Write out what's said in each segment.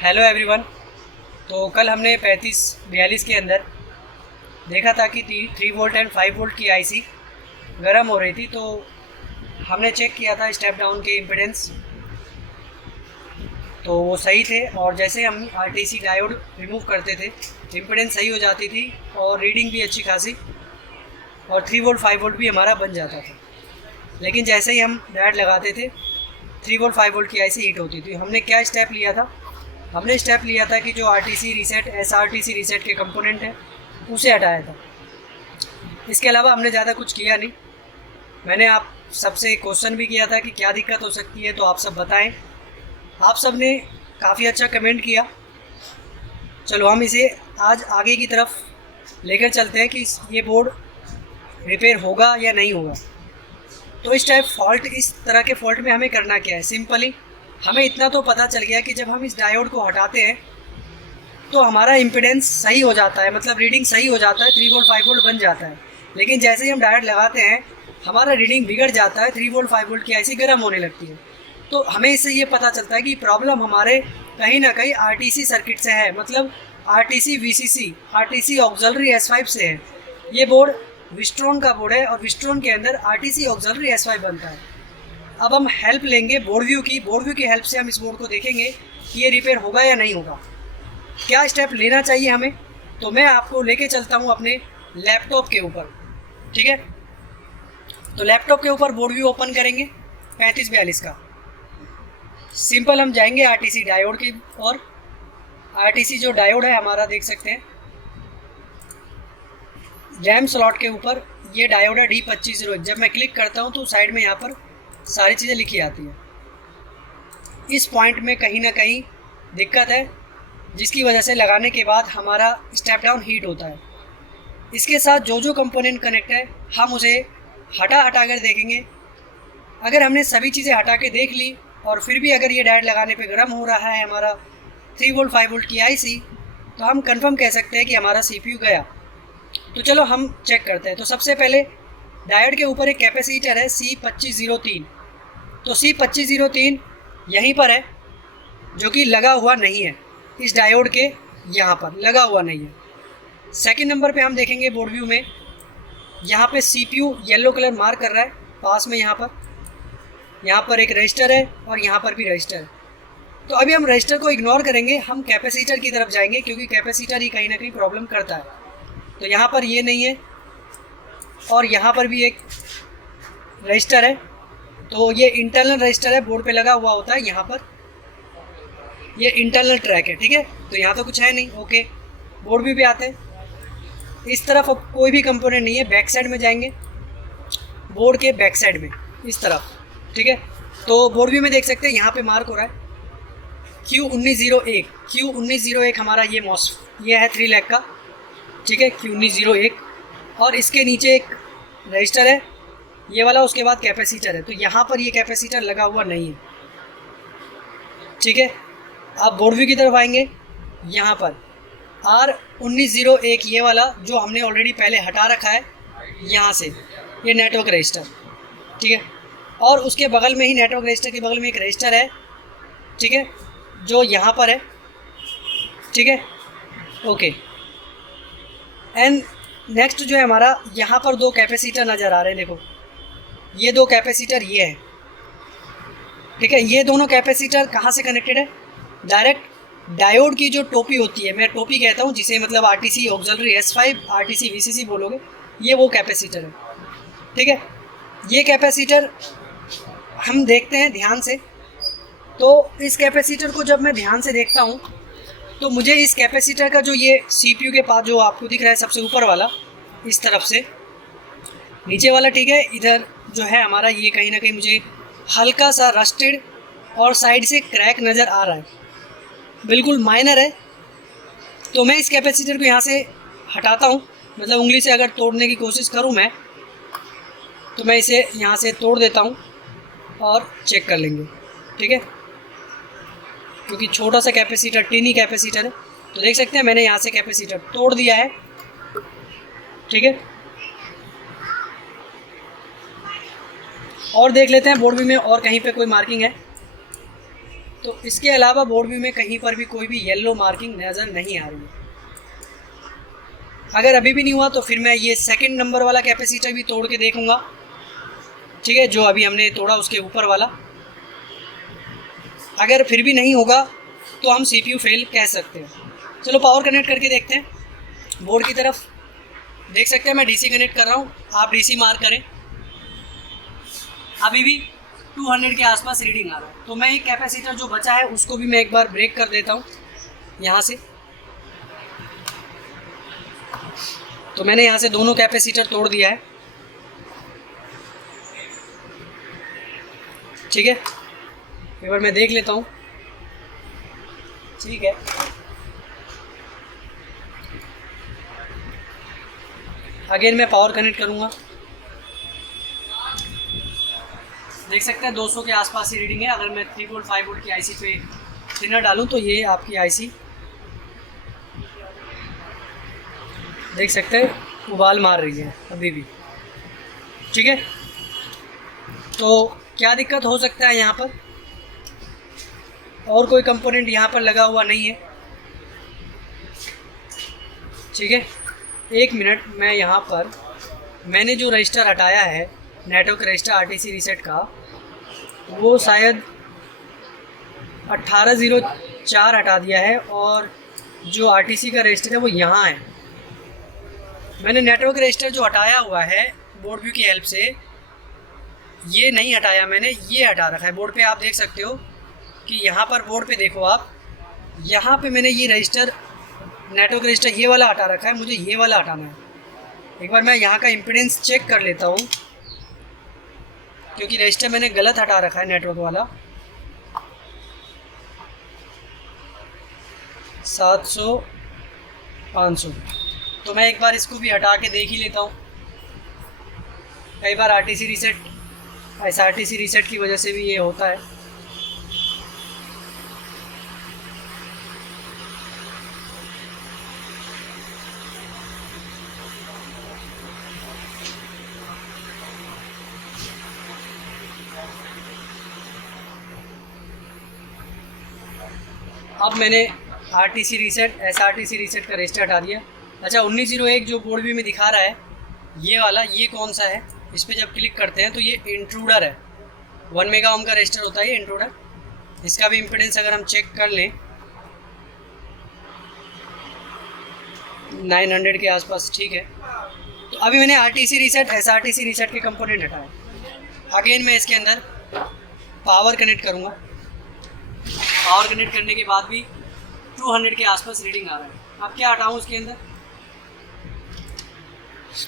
Hello everyone. तो कल हमने 3542 के अंदर देखा था कि 3 वोल्ट एंड 5 वोल्ट की आईसी गर्म हो रही थी। तो हमने चेक किया था स्टेप डाउन के इम्पीडेंस, तो वो सही थे। और जैसे हम आरटीसी डायोड रिमूव करते थे इम्पीडेंस सही हो जाती थी और रीडिंग भी अच्छी खासी, और 3 वोल्ट 5 वोल्ट भी हमारा बन जाता था। लेकिन जैसे ही हम डायोड लगाते थे 3 वोल्ट 5 वोल्ट की आईसी हीट होती थी। हमने क्या स्टेप लिया था? हमने स्टेप लिया था कि जो आरटीसी रीसेट एसआरटीसी रीसेट के कंपोनेंट हैं उसे हटाया था। इसके अलावा हमने ज़्यादा कुछ किया नहीं। मैंने आप सबसे क्वेश्चन भी किया था कि क्या दिक्कत हो सकती है, तो आप सब बताएं। आप सब ने काफ़ी अच्छा कमेंट किया। चलो हम इसे आज आगे की तरफ लेकर चलते हैं कि ये बोर्ड रिपेयर होगा या नहीं होगा। तो इस तरह के फॉल्ट में हमें करना क्या है? सिंपली हमें इतना तो पता चल गया कि जब हम इस डायोड को हटाते हैं तो हमारा इम्पीडेंस सही हो जाता है, मतलब रीडिंग सही हो जाता है, 3 वोल्ट 5 वोल्ट बन जाता है। लेकिन जैसे ही हम डायोड लगाते हैं हमारा रीडिंग बिगड़ जाता है, 3 वोल्ट 5 वोल्ट की ऐसी गर्म होने लगती है। तो हमें इससे ये पता चलता है कि प्रॉब्लम हमारे कहीं ना कहीं आरटीसी सर्किट से है, मतलब RTC VCC RTC auxiliary S5 से है। ये बोर्ड विस्ट्रॉन का बोर्ड है और विस्ट्रॉन के अंदर आरटीसी ऑक्सिलरी S5 बनता है। अब हम हेल्प लेंगे बोर्डव्यू की हेल्प से हम इस बोर्ड को देखेंगे कि ये रिपेयर होगा या नहीं होगा, क्या स्टेप लेना चाहिए हमें। तो मैं आपको लेके चलता हूँ अपने लैपटॉप के ऊपर, ठीक है। तो लैपटॉप के ऊपर बोर्डव्यू ओपन करेंगे 3542 का। सिंपल हम जाएंगे आरटीसी डायोड की, और आरटीसी जो डायोड है हमारा देख सकते हैं रैम स्लॉट के ऊपर ये डायोड है D2501। जब मैं क्लिक करता हूँ तो साइड में यहाँ पर सारी चीज़ें लिखी आती हैं। इस पॉइंट में कहीं ना कहीं दिक्कत है, जिसकी वजह से लगाने के बाद हमारा स्टेप डाउन हीट होता है। इसके साथ जो जो कंपोनेंट कनेक्ट है हम उसे हटा कर देखेंगे। अगर हमने सभी चीज़ें हटा के देख ली और फिर भी अगर ये डायोड लगाने पे गर्म हो रहा है हमारा 3 वोल्ट 5 वोल्ट की आईसी, तो हम कंफर्म कह सकते हैं कि हमारा CPU गया। तो चलो हम चेक करते हैं। तो सबसे पहले डायोड के ऊपर एक कैपेसिटर है C2503। तो C2503 यहीं पर है, जो कि लगा हुआ नहीं है, इस डायोड के यहाँ पर लगा हुआ नहीं है। सेकंड नंबर पे हम देखेंगे बोर्ड व्यू में, यहाँ पे CPU येलो कलर मार्क कर रहा है पास में। यहाँ पर एक रजिस्टर है और यहाँ पर भी रजिस्टर है। तो अभी हम रजिस्टर को इग्नोर करेंगे, हम कैपेसिटर की तरफ जाएंगे क्योंकि कैपेसिटर ही कहीं ना कहीं प्रॉब्लम करता है। तो यहाँ पर ये नहीं है और यहाँ पर भी एक रजिस्टर है। तो ये इंटरनल रजिस्टर है, बोर्ड पे लगा हुआ होता है। यहाँ पर ये इंटरनल ट्रैक है, ठीक है। तो यहाँ तो कुछ है नहीं, ओके। बोर्ड व्यू पे आते हैं। इस तरफ अब कोई भी कंपोनेंट नहीं है। बैक साइड में जाएंगे, बोर्ड के बैक साइड में इस तरफ, ठीक है। तो बोर्ड व्यू में देख सकते हैं यहाँ पे मार्क हो रहा है Q1901। Q1901 हमारा ये है 3 लैख का, ठीक है, Q1901। और इसके नीचे एक रजिस्टर है ये वाला, उसके बाद कैपेसिटर है। तो यहाँ पर ये कैपेसिटर लगा हुआ नहीं है, ठीक है। आप बोर्ड व्यू की तरफ आएंगे, यहाँ पर R1901 ये वाला जो हमने ऑलरेडी पहले हटा रखा है यहाँ से, ये नेटवर्क रजिस्टर, ठीक है। और उसके बगल में ही नेटवर्क रजिस्टर के बगल में एक रजिस्टर है, ठीक है, जो यहाँ पर है, ठीक है, ओके। एंड नेक्स्ट जो है हमारा, यहाँ पर 2 कैपेसिटर नज़र आ रहे हैं, देखो ये 2 कैपेसिटर ये है, ठीक है। ये दोनों कैपेसिटर कहाँ से कनेक्टेड है? डायरेक्ट डायोड की जो टोपी होती है, मैं टोपी कहता हूँ जिसे, मतलब RTC auxiliary S5 RTC VCC बोलोगे, ये वो कैपेसिटर है, ठीक है। ये कैपेसिटर हम देखते हैं ध्यान से। तो इस कैपेसिटर को जब मैं ध्यान से देखता हूँ तो मुझे इस कैपेसिटर का जो ये CPU के पास जो आपको दिख रहा है सबसे ऊपर वाला, इस तरफ से नीचे वाला, ठीक है, इधर जो है हमारा ये कहीं ना कहीं मुझे हल्का सा रस्टेड और साइड से क्रैक नज़र आ रहा है, बिल्कुल माइनर है। तो मैं इस कैपेसिटर को यहाँ से हटाता हूँ, मतलब उंगली से अगर तोड़ने की कोशिश करूँ मैं, तो मैं इसे यहाँ से तोड़ देता हूँ और चेक कर लेंगे, ठीक है। क्योंकि छोटा सा कैपेसिटर, टीनी कैपेसिटर है। तो देख सकते हैं मैंने यहाँ से कैपेसिटर तोड़ दिया है, ठीक है। और देख लेते हैं बोर्ड व्यू में और कहीं पे कोई मार्किंग है। तो इसके अलावा बोर्ड व्यू में कहीं पर भी कोई भी येलो मार्किंग नज़र नहीं आ रही है। अगर अभी भी नहीं हुआ तो फिर मैं ये सेकंड नंबर वाला कैपेसिटर भी तोड़ के देखूंगा, ठीक है, जो अभी हमने तोड़ा उसके ऊपर वाला। अगर फिर भी नहीं होगा तो हम CPU फेल कह सकते हैं। चलो पावर कनेक्ट करके देखते हैं बोर्ड की तरफ। देख सकते हैं मैं DC कनेक्ट कर रहा हूँ, आप DC मार्क करें। अभी भी 200 के आसपास रीडिंग आ रहा है। तो मैं एक कैपेसिटर जो बचा है उसको भी मैं एक बार ब्रेक कर देता हूँ यहाँ से। तो मैंने यहाँ से दोनों कैपेसिटर तोड़ दिया है, ठीक है। एक बार मैं देख लेता हूँ, ठीक है। अगेन मैं पावर कनेक्ट करूँगा। देख सकते हैं 200 के आसपास ही रीडिंग है। अगर मैं 3 वोल्ट 5 वोल्ट की IC पे थिनर डालूँ तो ये आपकी IC देख सकते हैं उबाल मार रही है अभी भी, ठीक है। तो क्या दिक्कत हो सकता है यहाँ पर? और कोई कंपोनेंट यहाँ पर लगा हुआ नहीं है, ठीक है। एक मिनट, मैं यहाँ पर मैंने जो रजिस्टर हटाया है नेटवर्क रजिस्टर RTC रीसेट का, वो शायद 1804 हटा दिया है और जो RTC का रजिस्टर है वो यहाँ है। मैंने नेटवर्क रजिस्टर जो हटाया हुआ है बोर्ड व्यू की हेल्प से, ये नहीं हटाया मैंने, ये हटा रखा है। बोर्ड पे आप देख सकते हो कि यहाँ पर बोर्ड पे देखो आप, यहाँ पे मैंने ये रजिस्टर नेटवर्क रजिस्टर ये वाला हटा रखा है, मुझे ये वाला हटाना है। एक बार मैं यहाँ का इम्पीडेंस चेक कर लेता हूँ, क्योंकि रजिस्टर मैंने गलत हटा रखा है नेटवर्क वाला। 700 500, तो मैं एक बार इसको भी हटा के देख ही लेता हूँ। कई बार RTC रीसेट, SRTC रीसेट की वजह से भी ये होता है। अब मैंने RTC रीसेट SRTC रीसेट का रजिस्टर हटा दिया। अच्छा, 1901 जो बोर्ड व्यू में दिखा रहा है ये वाला, ये कौन सा है? इस पर जब क्लिक करते हैं तो ये इंट्रूडर है। 1 मेगा ओम का रजिस्टर होता है ये इंट्रूडर। इसका भी इम्पीडेंस अगर हम चेक कर लें 900 के आसपास, ठीक है। तो अभी मैंने RTC रीसेट SRTC रीसेट के कंपोनेंट हटाए। अगेन मैं इसके अंदर पावर कनेक्ट करूँगा। पावर कनेक्ट करने के बाद भी 200 के आसपास रीडिंग आ रहा है। अब क्या हटाऊँ उसके अंदर?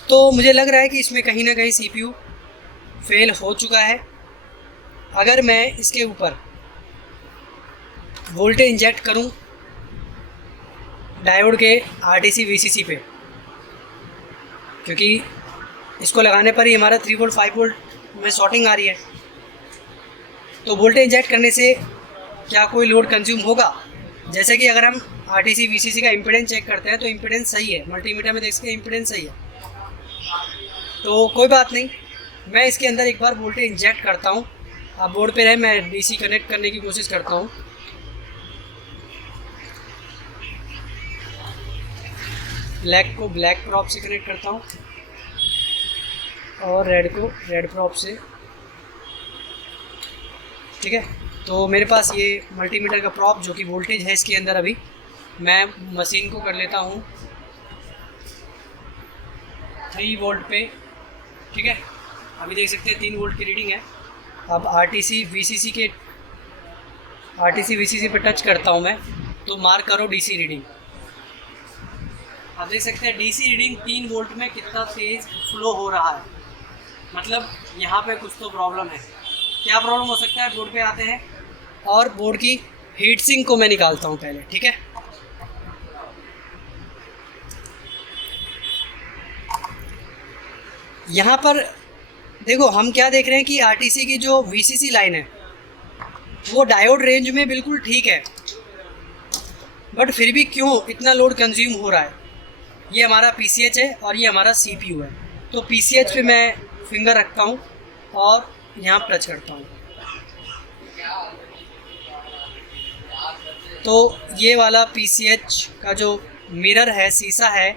तो मुझे लग रहा है कि इसमें कहीं ना कहीं CPU फेल हो चुका है। अगर मैं इसके ऊपर वोल्टेज इंजेक्ट करूं डायोड के RTC VCC पे, क्योंकि इसको लगाने पर ही हमारा 3 वोल्ट 5 वोल्ट में शॉर्टिंग आ रही है, तो वोल्टेज इंजेक्ट करने से क्या कोई लोड कंज्यूम होगा? जैसे कि अगर हम RTC VCC का इम्पीडेंस चेक करते हैं तो इम्पीडेंस सही है, मल्टीमीटर में देख सकते हैं इम्पीडेंस सही है। तो कोई बात नहीं, मैं इसके अंदर एक बार वोल्टेज इंजेक्ट करता हूँ। आप बोर्ड पे रहे, मैं DC कनेक्ट करने की कोशिश करता हूँ। ब्लैक को ब्लैक प्रॉप से कनेक्ट करता हूँ और रेड को रेड प्रॉप से, ठीक है। तो मेरे पास ये मल्टीमीटर का प्रॉप जो कि वोल्टेज है इसके अंदर, अभी मैं मशीन को कर लेता हूँ 3 वोल्ट पे, ठीक है। अभी देख सकते हैं 3 वोल्ट की रीडिंग है। अब RTC VCC पे टच करता हूँ मैं, तो मार्क करो DC रीडिंग। आप देख सकते हैं DC रीडिंग 3 वोल्ट में कितना तेज़ फ्लो हो रहा है। मतलब यहाँ पे कुछ तो प्रॉब्लम है। क्या प्रॉब्लम हो सकता है? बोर्ड पे आते हैं और बोर्ड की हीट सिंक को मैं निकालता हूँ पहले, ठीक है। यहाँ पर देखो हम क्या देख रहे हैं कि RTC की जो VCC लाइन है वो डायोड रेंज में बिल्कुल ठीक है, बट फिर भी क्यों इतना लोड कंज्यूम हो रहा है? ये हमारा PCH है और ये हमारा CPU है। तो PCH पे मैं फिंगर रखता हूँ और यहाँ टच करता हूँ। तो ये वाला PCH का जो मिरर है, शीशा है,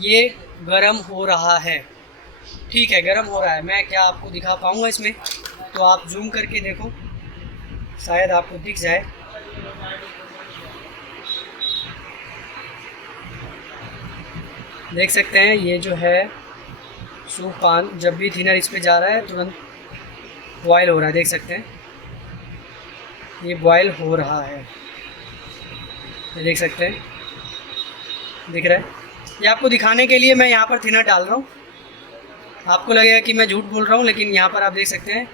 ये गर्म हो रहा है। ठीक है, गर्म हो रहा है। मैं क्या आपको दिखा पाऊँगा इसमें, तो आप जूम करके देखो, शायद आपको दिख जाए। देख सकते हैं ये जो है सूप पान, जब भी थिनर इस पे जा रहा है तुरंत बॉयल हो रहा है। देख सकते हैं ये बॉयल हो रहा है, ये देख सकते हैं, दिख रहा है। ये आपको दिखाने के लिए मैं यहाँ पर थिनर डाल रहा हूँ। आपको लगेगा कि मैं झूठ बोल रहा हूँ, लेकिन यहाँ पर आप देख सकते हैं,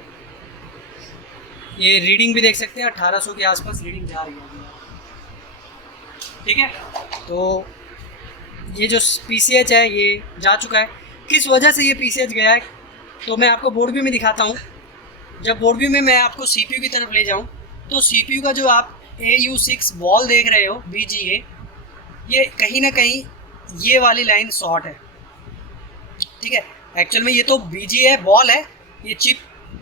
ये रीडिंग भी देख सकते हैं, 1800 के आसपास रीडिंग जा रही है। ठीक है, तो ये जो PCH है ये जा चुका है। किस वजह से ये PCH गया है, तो मैं आपको बोर्ड व्यू में दिखाता हूँ। जब बोर्ड व्यू में मैं आपको CPU की तरफ ले जाऊँ, तो CPU का जो आप AU6 बॉल देख रहे हो, BGA, ये कहीं ना कहीं ये वाली लाइन शॉर्ट है। ठीक है, एक्चुअल में ये तो BGA है, बॉल है, ये चिप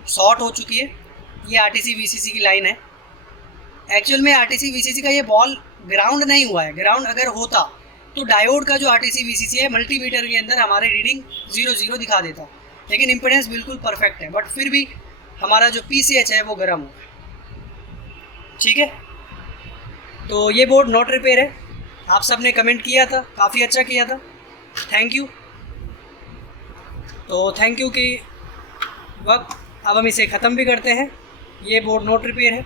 शॉर्ट हो चुकी है। ये RTC VCC की लाइन है। एक्चुअल में RTC VCC का ये बॉल ग्राउंड नहीं हुआ है। ग्राउंड अगर होता तो डायोड का जो RTC VCC है, मल्टीमीटर के अंदर हमारे रीडिंग 00 दिखा देता, लेकिन इम्पीडेंस बिल्कुल परफेक्ट है। बट फिर भी हमारा जो PCH है वो गर्म हो गया। ठीक है, तो ये बोर्ड नॉट रिपेयर है। आप सब ने कमेंट किया था, काफ़ी अच्छा किया था, थैंक यू। तो थैंक यू कि वक्त अब हम इसे ख़त्म भी करते हैं। ये बोर्ड नॉट रिपेयर है।